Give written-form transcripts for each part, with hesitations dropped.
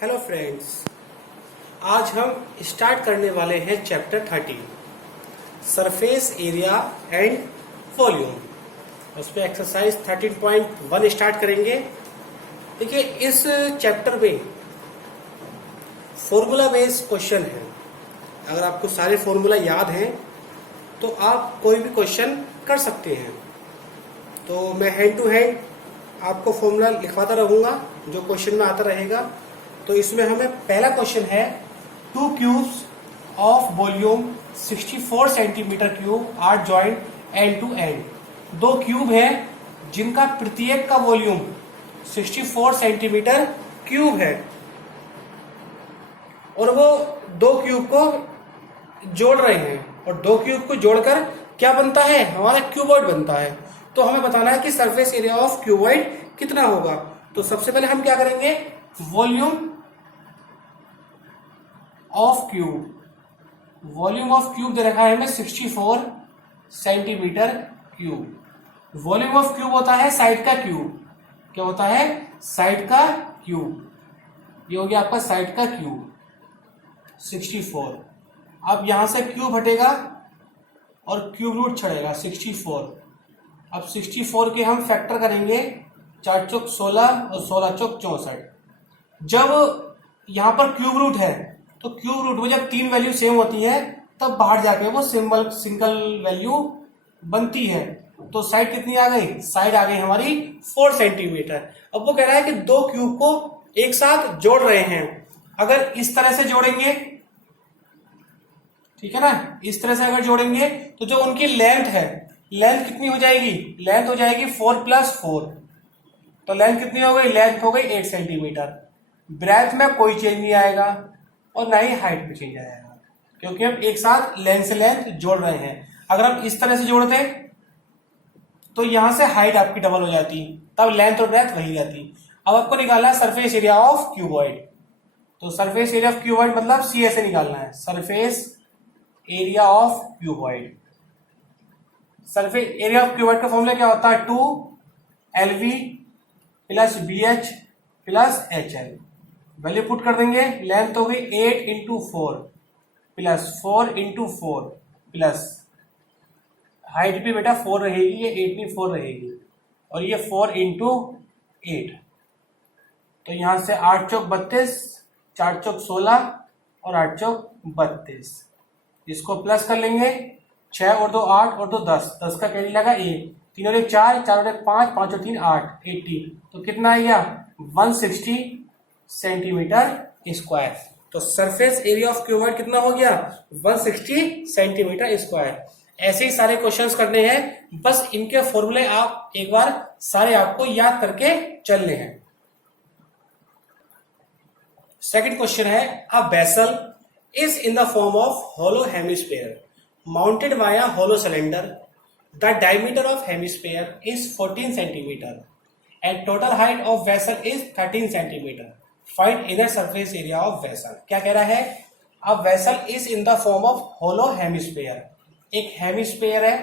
Hello friends, आज हम start करने वाले हैं chapter 13 surface area and volume. उसमें एक्सरसाइज 13.1 स्टार्ट करेंगे। देखिए, इस चैप्टर में फॉर्मूला बेस्ड क्वेश्चन है। अगर आपको सारे फॉर्मूला याद हैं तो आप कोई भी क्वेश्चन कर सकते हैं। तो मैं हैंड टू हैंड आपको फॉर्मूला लिखवाता रहूंगा जो क्वेश्चन में आता रहेगा। तो इसमें हमें पहला क्वेश्चन है 2 cubes of volume 64 centimetre cube are joined end to end. 2 cube है जिनका प्रत्येक का वॉल्यूम 64 सेंटीमीटर क्यूब है और वो 2 क्यूब को जोड़ रहे हैं और 2 क्यूब को जोड़कर क्या बनता है, हमारा क्यूबॉइड बनता है। तो हमें बताना है कि सरफेस एरिया ऑफ क्यूबॉइड कितना होगा। तो सबसे पहले हम क्या करेंगे, वॉल्यूम ऑफ क्यूब दे रखा है हमें 64 centimetre cube. Volume of cube होता है साइड का क्यूब। क्या होता है? साइड का क्यूब। ये हो गया आपका साइड का क्यूब 64। अब यहां से क्यूब हटेगा और क्यूब रूट छड़ेगा 64। अब 64 के हम फैक्टर करेंगे, 4 चौक 16 और 16 चौक 64। जब यहां पर क्यूब रूट है तो क्यूब रूट में जब 3 वैल्यू सेम होती है तब बाहर जाके वो सिंगल वैल्यू बनती है। तो साइड कितनी आ गई? साइड आ गई हमारी 4 सेंटीमीटर। अब वो कह रहा है कि 2 क्यूब को एक साथ जोड़ रहे हैं। अगर इस तरह से जोड़ेंगे, ठीक है ना, इस तरह से अगर जोड़ेंगे तो जो उनकी लेंथ है, लेंथ कितनी हो जाएगी? लेंथ हो जाएगी 4 + 4। तो लेंथ कितनी हो गई? लेंथ हो गई 8 सेंटीमीटर। ब्रेथ में कोई चेंज नहीं आएगा और ना ही हाइट में चेंज आएगा, क्योंकि हम एक साथ लेंथ से लेंथ जोड़ रहे हैं। अगर हम इस तरह से जोड़ते तो यहां से हाइट आपकी डबल हो जाती, तब लेंथ और ब्रेथ वही रहती। अब आपको निकालना है सरफेस एरिया ऑफ क्यूबॉइड। तो सरफेस एरिया ऑफ क्यूबॉइड मतलब सी से निकालना है, surface area of cuboid. Surface area of cuboid का फॉर्मूला क्या होता है? 2 LV + BH + HL। Value put कर देंगे। लेंथ हो गई 8 × 4 + 4 × 4 प्लस हाइट भी बेटा 4 रहेगी, ये 8 नहीं 4 रहेगी, और ये 4 × 8। तो यहां से 8 चौक 32, 4 चौक 16 और 8 चौक 32। इसको प्लस कर लेंगे, 6 और 2 8 और 2 10, 10 का कैरी लगा 1, 3 और 1 4, 4 और 1 5, 5 और 3 8, 80। तो कितना आएगा? 160 सेंटीमीटर स्क्वायर। तो सरफेस एरिया ऑफ क्यूबॉइड कितना हो गया? 160 सेंटीमीटर स्क्वायर। ऐसे ही सारे क्वेश्चंस करने हैं, बस इनके फॉर्मूले आप एक बार सारे आपको याद करके चलने हैं। सेकंड क्वेश्चन है, a vessel is in the form of hollow hemisphere mounted by a hollow cylinder. The diameter of hemisphere is 14 centimeter and total height of vessel is 13 centimeter. Find inner surface area of vessel. क्या कह रहा है? A vessel is in the form of hollow hemisphere. एक hemisphere है,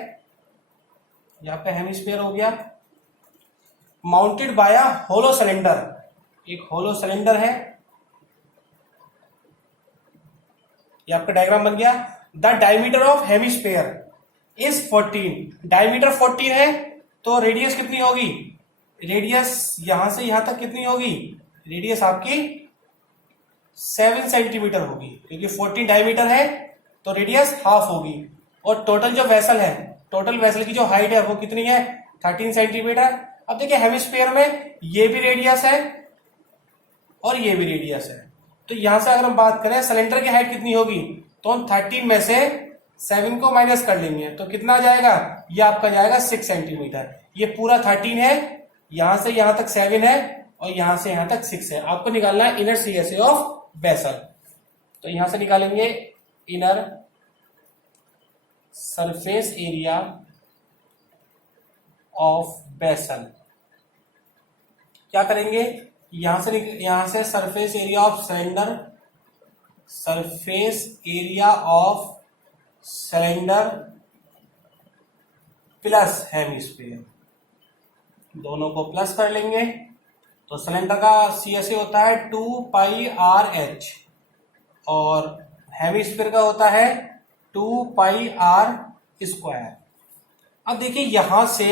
यहाँ पे hemisphere हो गया, माउंटेड बाय अ होलो सिलेंडर। एक होलो सिलेंडर है, ये आपका डायग्राम बन गया। The diameter of hemisphere is 14। Diameter 14 है तो रेडियस कितनी होगी? रेडियस यहां से यहां तक कितनी होगी? रेडियस आपकी 7 सेंटीमीटर होगी, क्योंकि 14 डायमीटर है तो रेडियस हाफ होगी। और टोटल जो वेसल है, टोटल वेसल की जो हाइट है वो कितनी है? 13 सेंटीमीटर। अब देखिए, हेमिस्फेयर में ये भी रेडियस है और ये भी रेडियस है। तो यहां से अगर हम बात करें सिलेंडर की हाइट कितनी होगी, तो हम 13 में से 7 को माइनस कर लेंगे तो कितना आ जाएगा? ये आपका जाएगा 6 सेंटीमीटर। ये पूरा 13 है, यहां से यहां तक 7 है और यहां से यहां तक 6 है। आपको निकालना है इनर सीएसए ऑफ वेसल। तो यहां से निकालेंगे inner surface area of vessel. क्या करेंगे? यहां से surface area of cylinder, surface area of cylinder plus hemisphere, दोनों को प्लस कर लेंगे तो सिलेंडर का CSA होता है 2πr/h और हेमिस्फीयर का होता है 2πr²। अब देखिए यहां से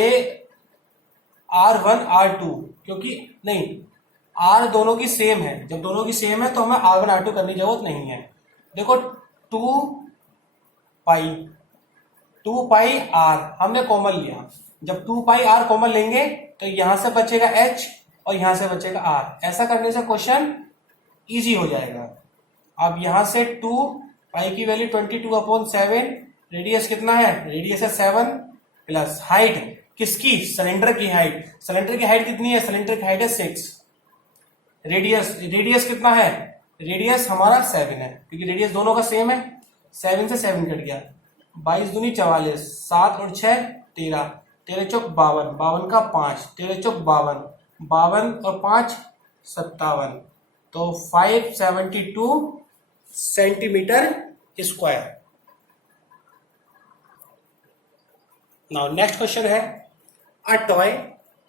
R1 R2, क्योंकि नहीं, R दोनों की सेम है, जब दोनों की सेम है तो हमें R1 R2 करने की जरूरत नहीं है। देखो 2πr हमने कॉमन लिया, जब 2πr कॉमन लेंगे तो यहां से बचेगा h और यहां से बचेगा r। ऐसा करने से क्वेश्चन इजी हो जाएगा। अब यहां से 2 पाई की वैल्यू 22/7, रेडियस कितना है, रेडियस है 7 प्लस हाइट किसकी, सिलेंडर की हाइट। सिलेंडर की हाइट कितनी है, सिलेंडर की हाइट है 6। रेडियस कितना है, रेडियस हमारा 7 है, क्योंकि रेडियस दोनों का सेम है। 7 से 7 कट गया, 22 दूनी 44, 7 और 6 13, 13 चौक 52, 52 का 5, 13 चौक 52, 52 और 5 57, तो 572 centimetre square. Now next question है, a toy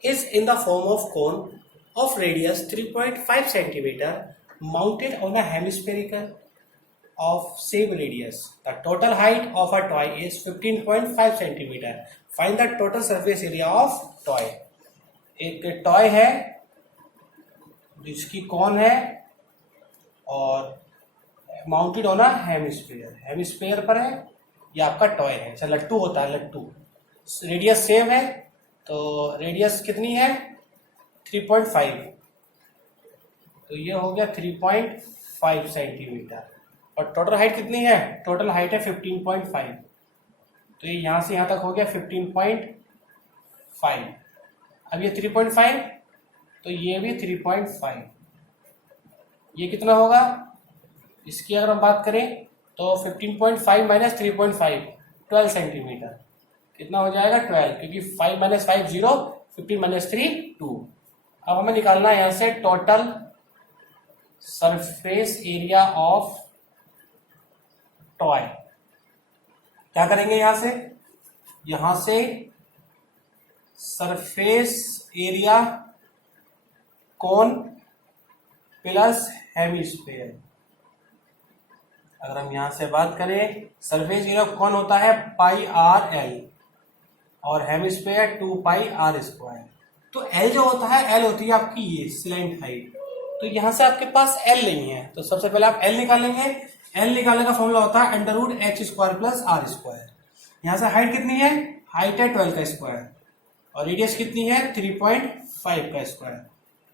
is in the form of cone of radius 3.5 centimeter mounted on a hemispherical of same radius. The total height of a toy is 15.5 centimeter. Find the total surface area of toy. एक toy है जिसकी कौन है और mounted on a hemisphere, hemisphere पर है, ये आपका टॉय है। अच्छा लट्टू होता है, लट्टू। रेडियस सेम है, तो रेडियस कितनी है 3.5, तो ये हो गया 3.5 सेंटीमीटर। और टोटल हाइट कितनी है, टोटल हाइट है 15.5, तो ये यहां से यहां तक हो गया 15.5। अब ये 3.5, तो ये भी 3.5, ये कितना होगा, इसकी अगर हम बात करें तो 15.5 माइनस 3.5 12 सेंटीमीटर, कितना हो जाएगा 12, क्योंकि 5 माइनस 5 0, 15 माइनस 3 2। अब हमें निकालना है यहां से total surface area of toy. क्या करेंगे, यहां से surface area cone plus hemisphere. अगर हम यहां से बात करें, सरफेस एरिया कौन होता है πr/l और हेमिस्फीयर 2πr²। तो L जो होता है, L होती है आपकी ये स्लैंट हाइट, तो यहां से आपके पास L नहीं है, तो सबसे पहले आप L निकालेंगे। L निकालने का फॉर्मूला होता है √h² प्लस r²। यहां से हाइट कितनी है, हाइट है 12 का स्क्वायर और रेडियस कितनी है 3.5 का स्क्वायर।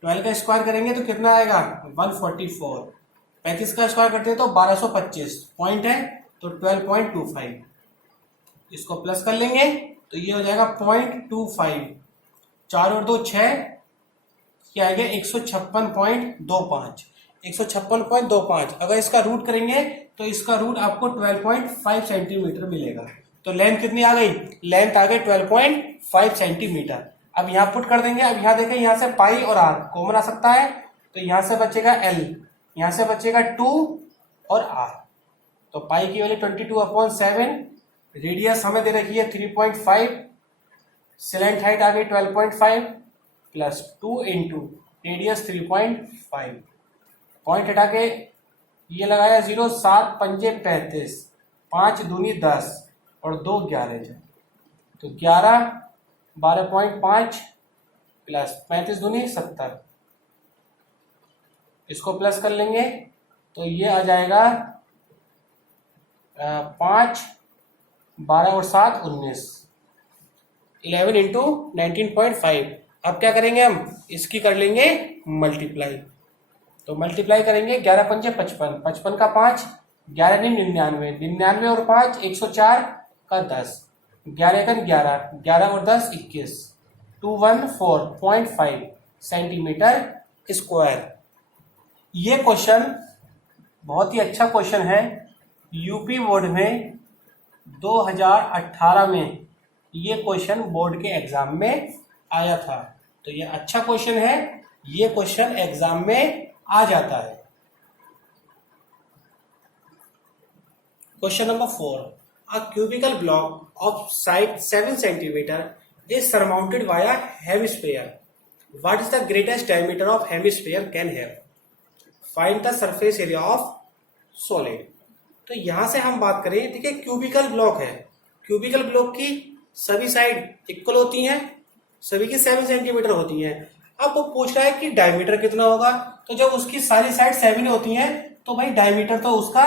12 का स्क्वायर करेंगे तो कितना आएगा 144, 35 का स्क्वायर करते हैं तो 1225, पॉइंट है तो 12.25, इसको प्लस कर लेंगे तो ये हो जाएगा 0.25, 4 और 2 6, क्या आएगा 156.25, 156.25। अगर इसका रूट करेंगे तो इसका रूट आपको 12.5 सेंटीमीटर मिलेगा। तो लेंथ कितनी आ गई, लेंथ आ गई 12.5 सेंटीमीटर। अब यहाँ पुट कर देंगे। अब यहाँ देखें, यहाँ से पाई और आर कॉमन आ सकता है, तो यहाँ से बचेगा एल, यहाँ से बचेगा 2 और आर। तो पाई की वैल्यू 22/7, रेडियस हमें दे रखी है 3.5, स्लैंट हाइट आ गई 12.5 प्लस 2 इंटू रेडियस 3.5, पॉइंट हटा के ये लगाया 0, 7 पंजे 35, 5 दूनी 10 और 2 11, तो 11, 12.5 प्लस 35 दूनी 70, इसको प्लस कर लेंगे तो ये आ जाएगा 5, 12 और 7 19, 11 इंटू 19.5। अब क्या करेंगे, हम इसकी कर लेंगे मल्टीप्लाई। तो मल्टीप्लाई करेंगे 11 पंजे 55, 55 का 5, 11 नहीं 99, 99 और 5 104 का 10, 11 का 11, 11 और 10 21, 214.5 सेंटीमीटर स्क्वायर। ये क्वेश्चन बहुत ही अच्छा क्वेश्चन है, यूपी बोर्ड में 2018 में ये क्वेश्चन बोर्ड के एग्जाम में आया था। तो ये अच्छा क्वेश्चन है, ये क्वेश्चन एग्जाम में आ जाता है। Question number 4, a cubical block of side 7 centimetre is surmounted by a hemispherical what is the greatest diameter of hemisphere can have, find the surface area of solid. तो यहां से हम बात करें, देखिए क्यूबिकल ब्लॉक है, क्यूबिकल ब्लॉक की सभी साइड इक्वल होती हैं, सभी की 7 सेंटीमीटर होती हैं। अब वो पूछ रहा है कि डायमीटर कितना होगा, तो जब उसकी सारी साइड 7 होती हैं तो भाई डायमीटर तो उसका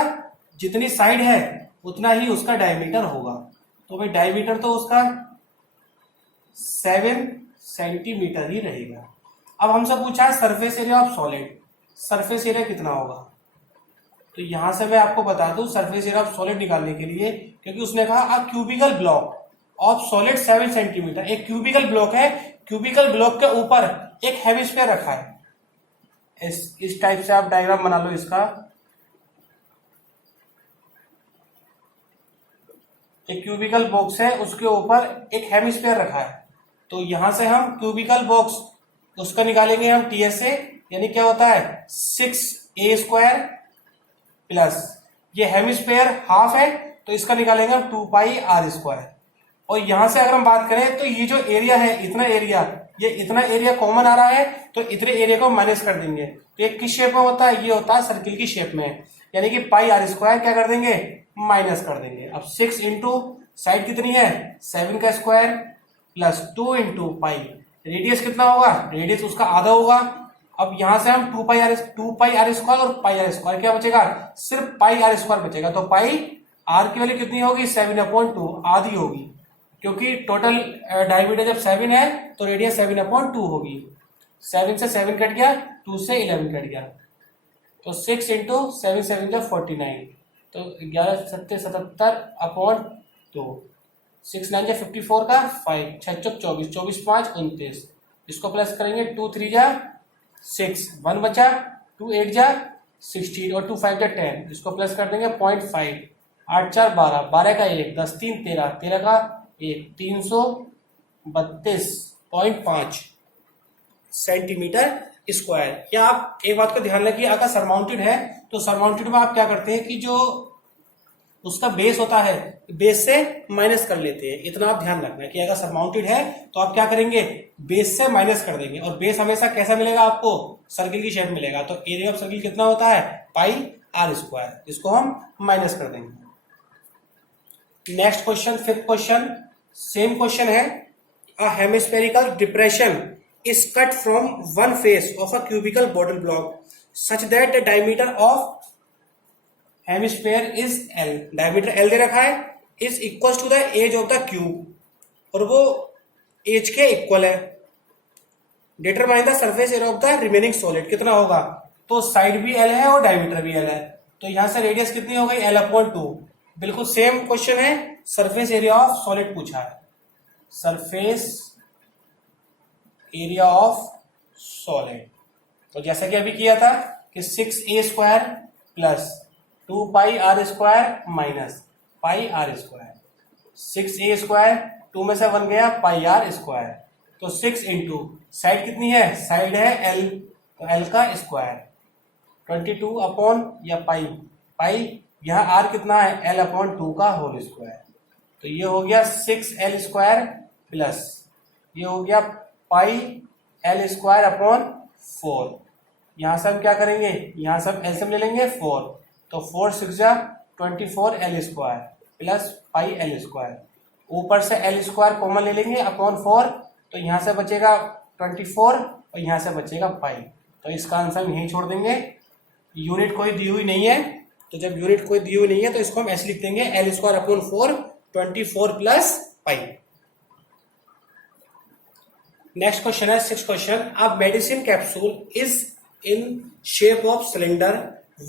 जितनी साइड है उतना ही उसका डायमीटर होगा। तो भाई डायमीटर तो उसका 7 सेंटीमीटर ही रहेगा। अब हमसे पूछा है surface area of solid, surface area कितना होगा। तो यहां से मैं आपको बता दूं सरफेस एरिया ऑफ सॉलिड निकालने के लिए, क्योंकि उसने कहा a cubical block of solid 7 centimetre, एक क्यूबिकल ब्लॉक है, क्यूबिकल ब्लॉक के ऊपर एक हेमिस्फीयर रखा है। इस टाइप से आप डायग्राम बना लो इसका, एक क्यूबिकल बॉक्स है उसके ऊपर एक हेमिस्फीयर रखा है। तो यहां से हम क्यूबिकल बॉक्स उसका निकालेंगे हम टीएसए, यानी क्या होता है 6a² प्लस ये हेमिस्फीयर हाफ है तो इसका निकालेंगे हम 2πr²। और यहां से अगर हम बात करें तो ये जो एरिया है इतना एरिया, ये इतना एरिया कॉमन आ रहा है तो इतने एरिया को माइनस कर देंगे। तो ये किस शेप में होता है, ये होता है सर्किल की शेप में, यानी कि πr² क्या कर देंगे माइनस कर देंगे। अब 6 इंटू साइड कितनी है 7 का square plus 2 into pi, radius कितना होगा, रेडियस उसका आधा होगा। अब यहां से हम 2πr² और πr² क्या बचेगा, सिर्फ πr² बचेगा। तो पाई आर की वैल्यू कितनी होगी 7/2 आधी होगी, क्योंकि टोटल डायमीटर जब 7 है तो रेडियस 7/2 होगी। 7 से 7 कट गया, 2 से 11 कट गया, तो 6 इंटू 7 7 जा 49, तो 11 7 77/2, 6 9 जा 54 का 5 6 चौक 24 24 5 29, इसको प्लस करेंगे 2 3 जा 6 1 बचा, 2 8 जा 16 और 2 5 जा 10, इसको प्लस कर देंगे 0.5 8 4 12 12 का 1 10 3 13 13 का 1 332.5 सेंटीमीटर स्क्वायर। या आप एक बात को ध्यान रखिए, अगर सरमाउंटेड है तो सरमाउंटेड में आप क्या करते हैं कि जो उसका बेस होता है बेस से माइनस कर लेते हैं। इतना आप ध्यान रखना कि अगर सरमाउंटेड है तो आप क्या करेंगे बेस से माइनस कर देंगे, और बेस हमेशा कैसा मिलेगा आपको सर्किल की शेप मिलेगा। तो एरिया ऑफ सर्किल कितना होता है πr², इसको हम माइनस कर देंगे। Next question, 5th question, same question है। A hemispherical depression is cut from one face of a cubical bottle block such that the diameter of hemisphere is L, diameter L दे रखा है, is equals to the edge of the cube, और वो as के equal है। Determine the surface area of the remaining solid, कितना होगा, तो side भी L है और डायमीटर भी L है, तो यहां से रेडियस कितनी हो गई L/2। बिल्कुल सेम क्वेश्चन है, सरफेस एरिया ऑफ सॉलिड पूछा है, सरफेस एरिया ऑफ सॉलिड। तो जैसा कि अभी किया था कि 6a² plus 2πr² minus πr², 6a², 2 में से 1 गया πr², तो 6 इंटू साइड कितनी है, साइड है L, तो L का स्क्वायर 22 अपॉन या पाई यहाँ r कितना है L/2 का होल स्क्वायर, तो ये हो गया 6L² प्लस ये हो गया πL²/4। यहां से हम क्या करेंगे, यहां से हम एलसीएम ले लेंगे 4, तो 4 6 जा 24L² प्लस πL², ऊपर से L² कॉमन ले लेंगे अपॉन 4, तो यहां से बचेगा 24 और यहां से बचेगा पाई, तो इसका आंसर हम यहीं छोड़ देंगे। यूनिट कोई दी हुई नहीं है, तो जब यूनिट कोई दी हुई नहीं है तो इसको हम ऐसे लिख देंगे L²/4 24 plus pi. Next question है 6th question. A medicine capsule is in shape of cylinder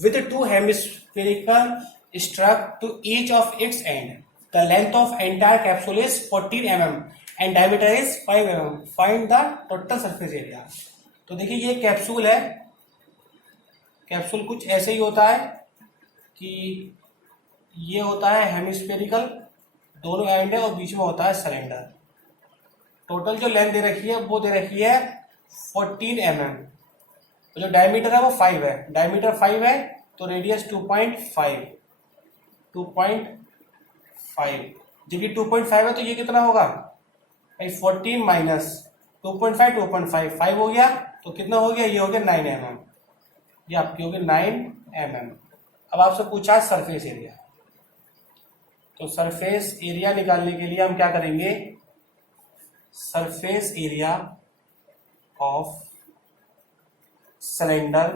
with 2 hemispherical struck to each of its end. The length of entire capsule is 14 mm and diameter is 5 mm। Find the total surface area. तो देखिए ये capsule है, capsule कुछ ऐसे ही होता है कि ये होता है हेमिस्फेरिकल, दोनों एंड है और बीच में होता है सिलेंडर। टोटल जो लेंथ दे रखी है वो दे रखी है 14 mm, तो जो डायमीटर है वो 5 है, डायमीटर 5 है तो रेडियस 2.5, जब ये 2.5 है तो ये कितना होगा भाई 14 माइनस 2.5 2.5 5 हो गया, तो कितना हो गया, ये हो गया 9 mm, ये आपकी हो गई 9 mm। अब आपसे पूछा सरफेस एरिया, तो सरफेस एरिया निकालने के लिए हम क्या करेंगे, surface area of cylinder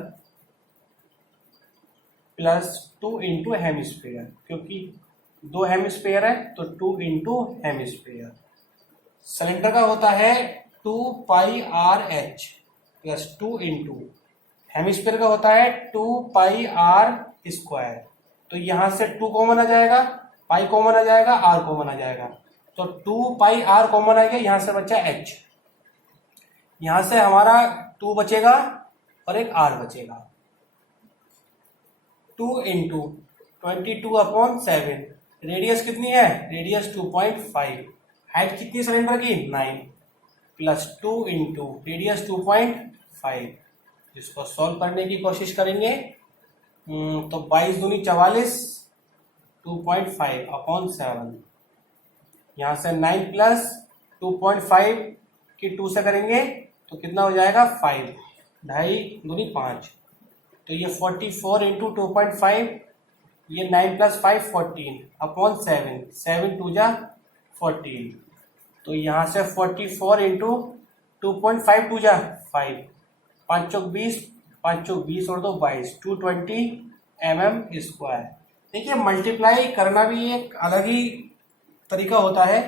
plus 2 into hemisphere, क्योंकि 2 हेमिस्फीयर है तो 2 इंटू हेमिस्फीयर। सिलेंडर का होता है 2 pi R H plus 2 into, hemisphere का होता है 2 पाई आर स्क्वायर। तो यहां से 2 कॉमन आ जाएगा, पाई कॉमन आ जाएगा, आर कॉमन आ जाएगा, तो 2 पाई आर कॉमन आ गया, यहां से बचा एच, यहां से हमारा 2 बचेगा और एक आर बचेगा। 2 इंटू 22/7, रेडियस कितनी है, रेडियस 2.5, हाइट कितनी सिलेंडर की 9, प्लस 2 इंटू रेडियस 2.5, जिसको सॉल्व करने की कोशिश करेंगे तो 22 दूनी 44, 2.5/7, यहाँ से 9 प्लस 2.5 की 2 से करेंगे तो कितना हो जाएगा 5, 2.5 दूनी 5, तो ये 44 इंटू 2.5, ये 9 प्लस 5 14/7, 7 2 जा 14, तो यहाँ से 44 इंटू 2.5 2 जा 5, 5 चौक 20, 5 चौक 20 और 2 22, 220 mm स्क्वायर। देखिए मल्टीप्लाई करना भी एक अलग ही तरीका होता है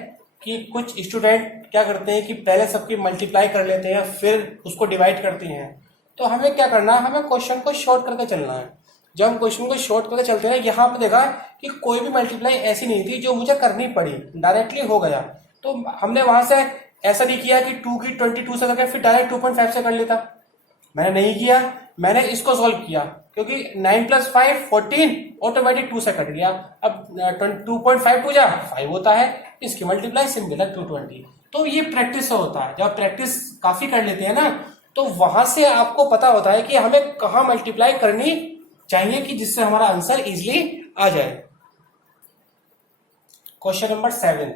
कि कुछ स्टूडेंट क्या करते हैं कि पहले सबकी मल्टीप्लाई कर लेते हैं फिर उसको डिवाइड करते हैं। तो हमें क्या करना है, हमें क्वेश्चन को शॉर्ट करके चलना है। जब हम क्वेश्चन को शॉर्ट करके चलते हैं, यहाँ पे देखा कि कोई भी मल्टीप्लाई ऐसी नहीं थी जो मुझे करनी पड़ी, डायरेक्टली हो गया। तो हमने वहां से ऐसा नहीं किया कि 2 की 22 से करके फिर डायरेक्ट 2.5 से कर लेता, मैंने नहीं किया, मैंने इसको सॉल्व किया, क्योंकि 9 प्लस 5 14 ऑटोमेटिक 2 से कट गया। अब 2.5 2 जा 5 होता है, इसकी मल्टीप्लाई सिंपल है 220। तो ये प्रैक्टिस से होता है, जब प्रैक्टिस काफी कर लेते हैं ना तो वहां से आपको पता होता है कि हमें कहाँ मल्टीप्लाई करनी चाहिए कि जिससे हमारा आंसर इजिली आ जाए। क्वेश्चन नंबर 7,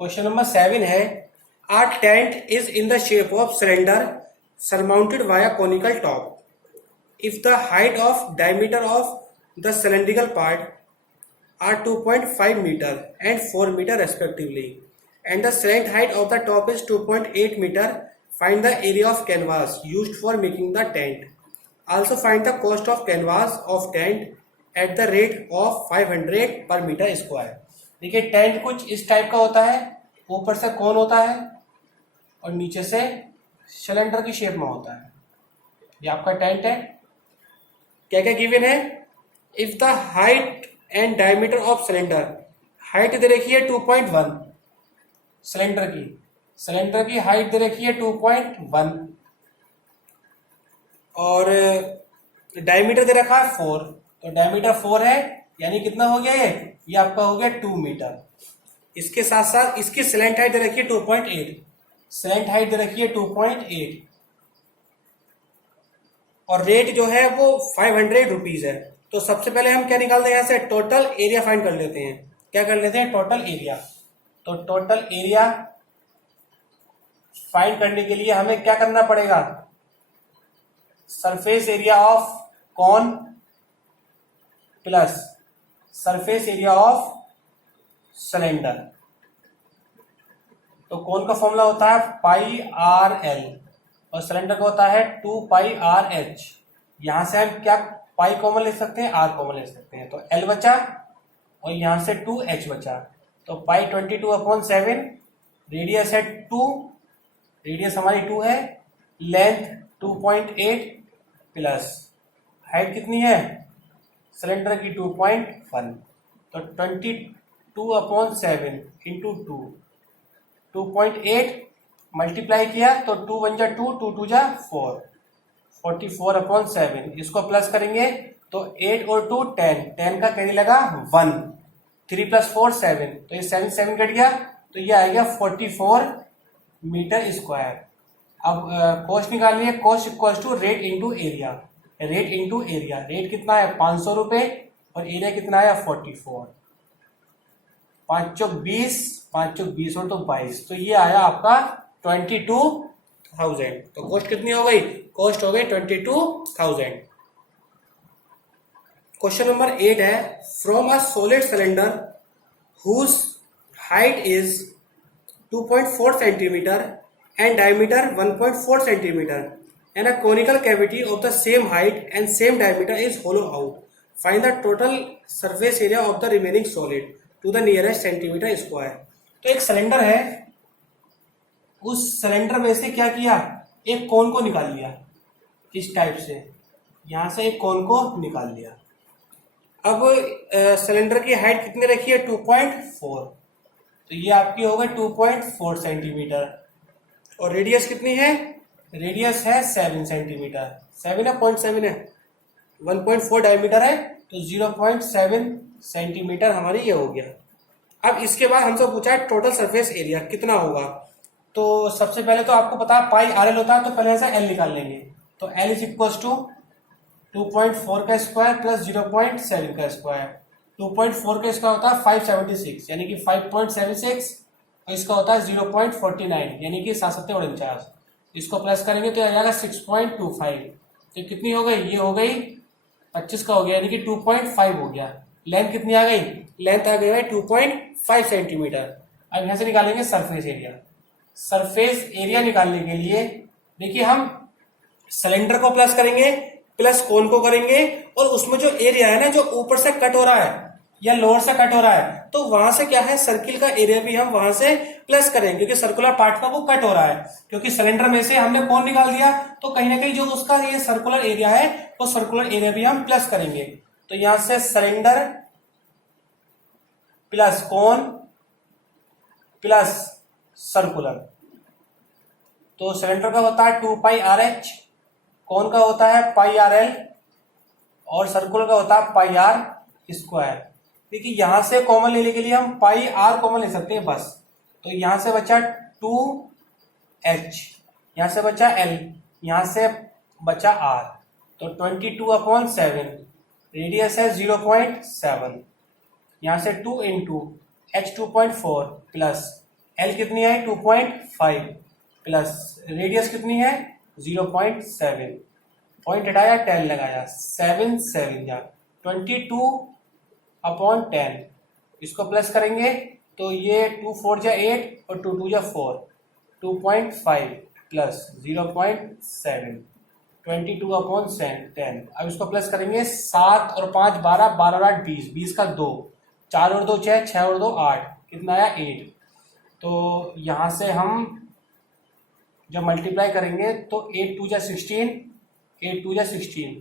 क्वेश्चन नंबर 7 है, a tent is in the shape of cylinder surmounted via conical top. If the height of diameter of the cylindrical part are 2.5 meter and 4 meter respectively, and the slant height of the top is 2.8 meter, find the area of canvas used for making the tent. Also find the cost of canvas of tent at the rate of 500 per meter square. देखिए tent कुछ इस type का होता है, ऊपर से कौन होता है और नीचे से सिलेंडर की शेप में होता है। ये आपका टेंट है। क्या क्या गिवन है, if the height and diameter of cylinder, height दे रखी है 2.1 सिलेंडर की हाइट दे रखी है 2.1 और डायमीटर दे रखा है 4, तो डायमीटर 4 है, यानी कितना हो गया ये आपका हो गया 2 मीटर। इसके साथ साथ इसकी स्लैंट हाइट दे रखी है 2.8, स्लैंट हाइट दे रखी है 2.8 और रेट जो है वो 500 रुपीज है। तो सबसे पहले हम क्या निकालते हैं, यहाँ से टोटल एरिया फाइंड कर लेते हैं। क्या कर लेते हैं, टोटल एरिया। तो टोटल एरिया फाइंड करने के लिए हमें क्या करना पड़ेगा, surface area of cone plus surface area of cylinder. तो कौन का फॉर्मूला होता है पाई आर एल और सिलेंडर का होता है 2 पाई आर एच। यहां से हम क्या पाई कॉमन ले सकते हैं, आर कॉमन ले सकते हैं, तो एल बचा और यहां से 2 एच बचा। तो पाई 22/7, रेडियस है 2, रेडियस हमारी 2 है, लेंथ 2.8 प्लस हाइट कितनी है सिलेंडर की 2.1, तो 22/7 इंटू 2.8 मल्टीप्लाई किया तो 2 1 जा 2, 2 2 जा 4, 44/7। इसको प्लस करेंगे तो 8 और 2 10 का कैरी लगा 1, 3 + 4 7, तो ये 7 कट गया, तो ये आ गया 44 मीटर स्क्वायर। अब कॉस्ट निकालनी है, cost equal to rate into area, rate into area. Rate कितना है 500 रुपए और एरिया कितना है 44, 5 चौक 20, 5 चौक 20 और तो 22, तो ये आया आपका 22 22,000। तो कॉस्ट कितनी हो गई? कॉस्ट हो गई 22,000। क्वेश्चन नंबर 8 है, from a solid cylinder whose height is 2.4 centimeter and diameter 1.4 centimeter and a conical cavity of the same height and same diameter is hollow out. Find the total surface area of the remaining solid to the nearest centimeter square. तो एक cylinder है, उस cylinder में से क्या किया, एक कोन को निकाल लिया इस टाइप से, यहां से एक कोन को निकाल लिया। अब सिलेंडर की हाइट कितनी रखी है? 2.4, तो ये आपकी हो गई 2.4 सेंटीमीटर। और रेडियस कितनी है? रेडियस है 7 सेंटीमीटर। 7 है, 0.7 है, 1.4 डायमीटर है, तो 0.7 सेंटीमीटर हमारी ये हो गया। अब इसके बाद हमसे पूछा है टोटल सरफेस एरिया कितना होगा। तो सबसे पहले तो आपको पता है पाई RL होता है, तो पहले ऐसा L निकाल लेंगे। तो L इज इक्वल टू 2.4 का स्क्वायर प्लस 0.7 का स्क्वायर। 2.4 का स्क्वायर होता है 576 यानी कि 5.76, और इसका होता है 0.49 यानी कि 749। इसको प्लस करेंगे तो आ जाएगा 6.25। तो कितनी हो गई? ये हो गई 25 का हो गया, यानी कि 2.5 हो गया। लेंथ कितनी आ गई? लेंथ आ गई है 2.5 सेंटीमीटर। अब यहां से निकालेंगे सरफेस एरिया। सरफेस एरिया निकालने के लिए देखिए, हम सिलेंडर को प्लस करेंगे, प्लस कोन को करेंगे, और उसमें जो एरिया है ना, जो ऊपर से कट हो रहा है या लोअर से कट हो रहा है, तो वहां से क्या है, सर्किल का एरिया भी हम वहां से प्लस करेंगे, क्योंकि सर्कुलर पार्ट का वो कट हो रहा है। क्योंकि सिलेंडर में से हमने कोन निकाल दिया, तो कहीं ना कहीं जो उसका ये सर्कुलर एरिया है, वो सर्कुलर एरिया भी हम प्लस करेंगे। तो यहां से cylinder plus cone plus circular. तो सिलेंडर का होता है 2πRH, कोन का होता है πRL, और सर्कुलर का होता है πr²। देखिए यहां से कॉमन लेने के लिए हम πr कॉमन ले सकते हैं बस। तो यहां से बचा 2h, यहां से बचा l, यहां से बचा r, तो 22/7। रेडियस है 0.7, यहां से 2 इंटू h 2.4 प्लस l कितनी है 2.5 प्लस रेडियस कितनी है 0.7, पॉइंट हटाया 10 लगाया, 7 7 या 22/10। इसको प्लस करेंगे तो ये 2 4 जा 8 और 2 2 जा 4, 2.5 प्लस 0.7, 22/10। अब इसको प्लस करेंगे, 7 और 5 12, 12 और 8 20, 20 का 2, 4 और 2 6, 6 और 2 8, कितना आया 8। तो यहां से हम जब मल्टीप्लाई करेंगे तो 8 2 जा 16, 8 2 जा 16,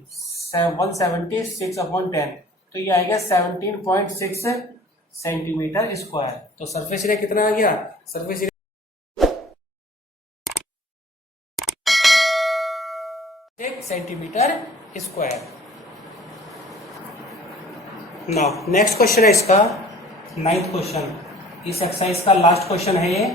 176/10, तो ये आएगा 17.6 सेंटीमीटर स्क्वायर। तो सरफेस एरिया कितना आ गया? Surface area centimetre square. Now next question है इसका 9th क्वेश्चन, इस एक्सरसाइज का लास्ट क्वेश्चन है ये।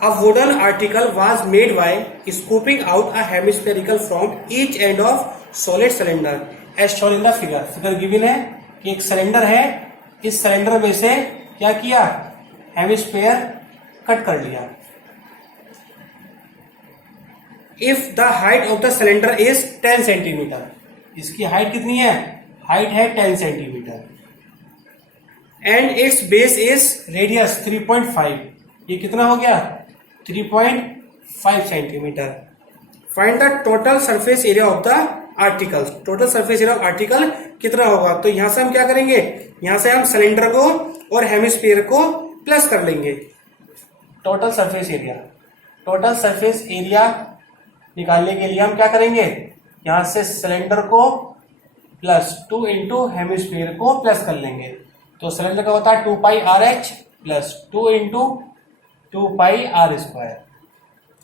A wooden article was made by scooping out a hemispherical from each end of solid cylinder as shown in the figure। Figure given है कि एक cylinder है, इस सिलेंडर में से क्या किया, हेमिस्फेयर कट कर लिया। If the height of the cylinder is 10 centimetre, इसकी हाइट कितनी है, हाइट है 10 centimetre, and it's base is radius 3.5, ये कितना हो गया 3.5 centimetre. Find the total surface area of the article. Total surface area of article कितना होगा? तो यहां से हम क्या करेंगे, यहां से हम सिलेंडर को और हेमिस्फीयर को प्लस कर लेंगे। Total surface area, total surface area निकालने के लिए हम क्या करेंगे, यहां से सिलेंडर को प्लस 2 इंटू हेमिस्फीयर को प्लस कर लेंगे। तो सिलेंडर का होता है 2πRH प्लस 2 इंटू 2πr²।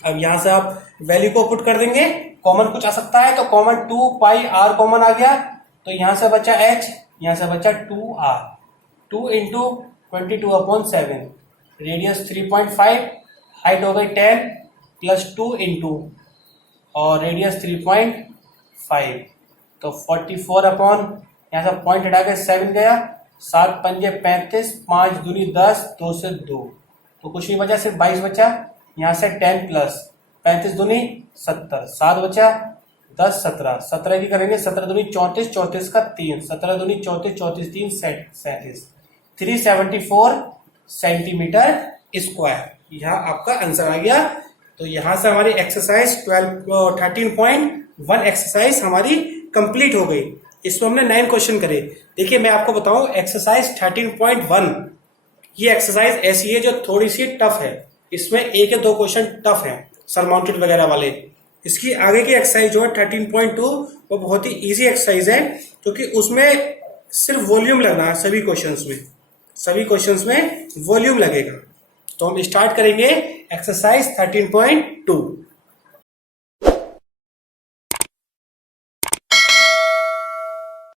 अब यहां से आप वैल्यू को पुट कर देंगे, कॉमन कुछ आ सकता है, तो कॉमन 2πr कॉमन आ गया, तो यहां से बचा h, यहां से बचा 2r, 2 इंटू 22/7, रेडियस 3.5, हाइट हो गई 10 प्लस 2 इंटू और रेडियस 3.5, तो 44 यहां से पॉइंट हटा के 7 गया, 7 पंजे 35, 5 दूनी 10, 2 से 2, तो कुछ नहीं बचा, सिर्फ 22 बचा। यहाँ से 10 प्लस 35 दूनी 70, 7 बचा 10 17, 17 की करेंगे 17 दूनी 34, 34 का 3, 17 दूनी 34, 34 3 37, 374 सेंटीमीटर स्क्वायर। यहाँ आपका आंसर आ गया। तो यहां से हमारी एक्सरसाइज 13.1 एक्सरसाइज हमारी कंप्लीट हो गई। इसमें हमने 9 क्वेश्चन करे। देखिए मैं आपको बताऊं, एक्सरसाइज 13.1 ये एक्सरसाइज ऐसी है जो थोड़ी सी टफ है। इसमें 1 या 2 क्वेश्चन टफ है सरमाउंटेड वगैरह वाले। इसकी आगे की एक्सरसाइज जो है 13.2 वो बहुत ही इजी एक्सरसाइज है, क्योंकि उसमें सिर्फ वॉल्यूम लगना है। सभी क्वेश्चंस में वॉल्यूम लगेगा। तो हम स्टार्ट करेंगे एक्सरसाइज 13.2।